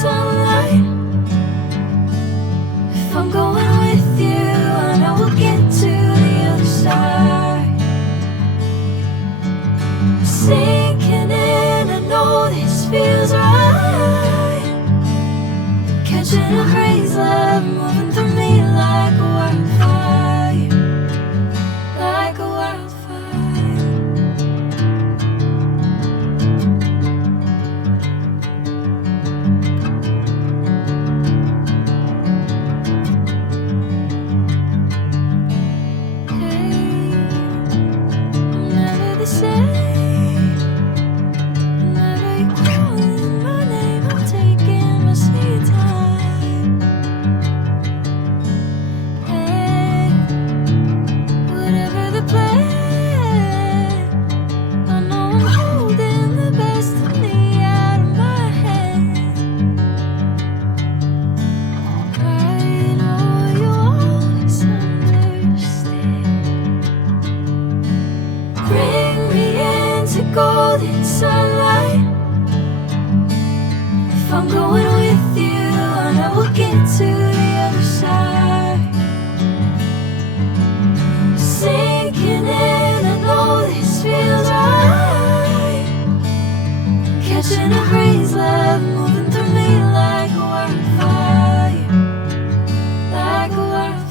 sunlight. If I'm going with you, I know we'll get to the other side. Sinking in, I know this feels right. Catching a breeze, love moving through me like a wildfire, like a wildfire. Golden sunlight. If I'm going with you, I know we'll get to the other side. Sinking in, I know this feels right. Catching a breeze, love moving through me like a wildfire, like a wildfire.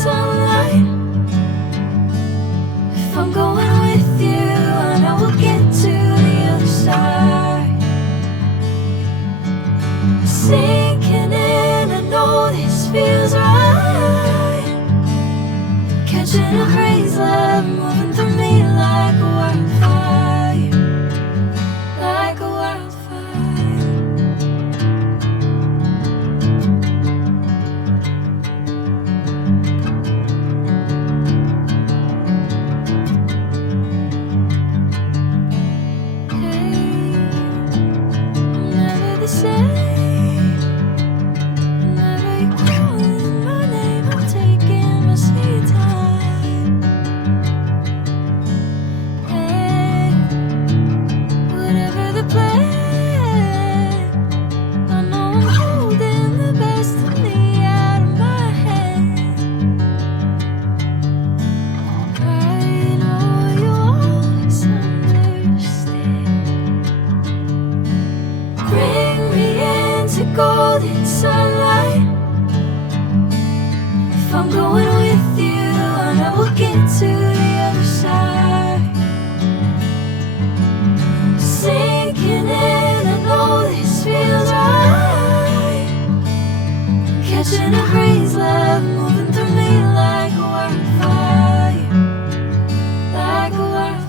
Sunlight. If I'm going with you, I know we'll get to the other side. Sinking in, I know this feels right. Catching a breeze, love moving through me like a wildfire, like a wildfire. Golden sunlight. If I'm going with you, I know we'll get to the other side. Sinking in, I know this feels right. Catching a breeze, love moving through me like a wildfire, like a wildfire.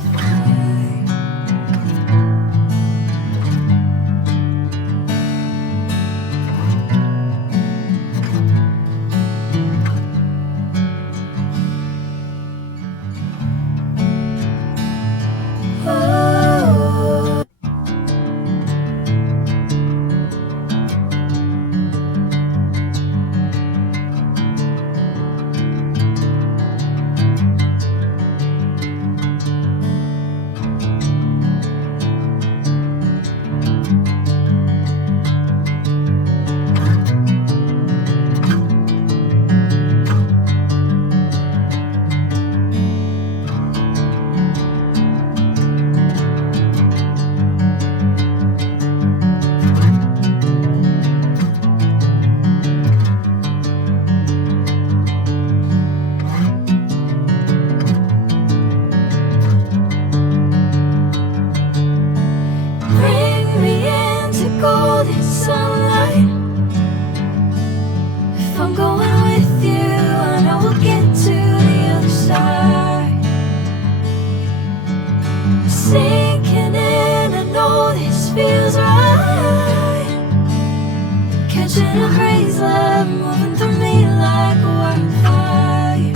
catching a haze love moving through me like a wildfire,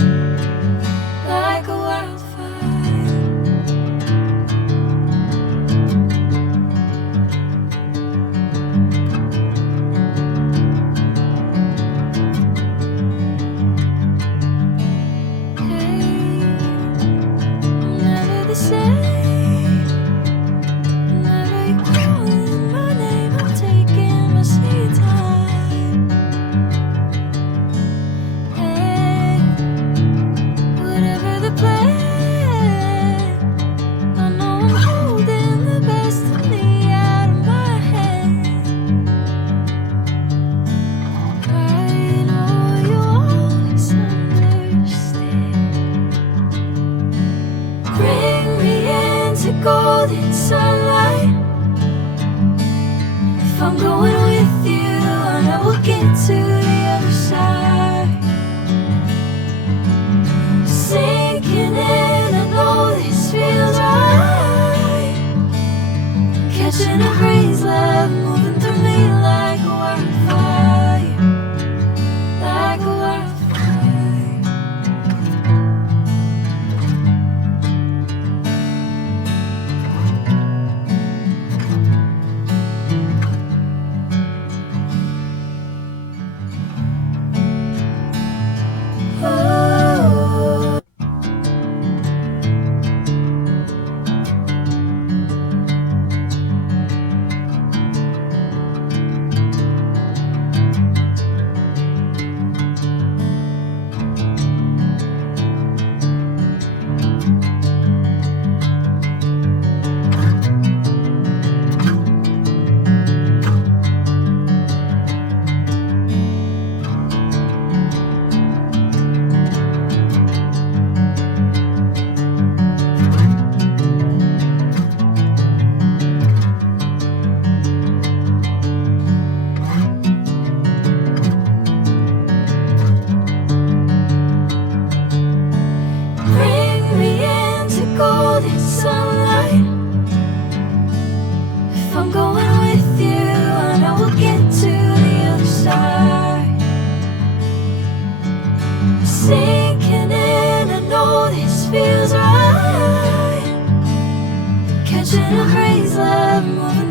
like a wildfire. Hey, I'm never the same. Whenever you're calling my name, I'm taking my sweet time. Hey, whatever the plan, I know I'm holding the best of me out of my hand. I know you always understand. Bring me into golden sunlight. If I'm going with you, I know we'll get to the other side. Sinking in, I know this feels right. Catching a haze love moving through me like a wildfire, like a wildfire. Oh. Bring me into golden sunlight. If I'm going with you, I know we'll get to the other side. Sinking in, I know this feels right. Catching a haze love moving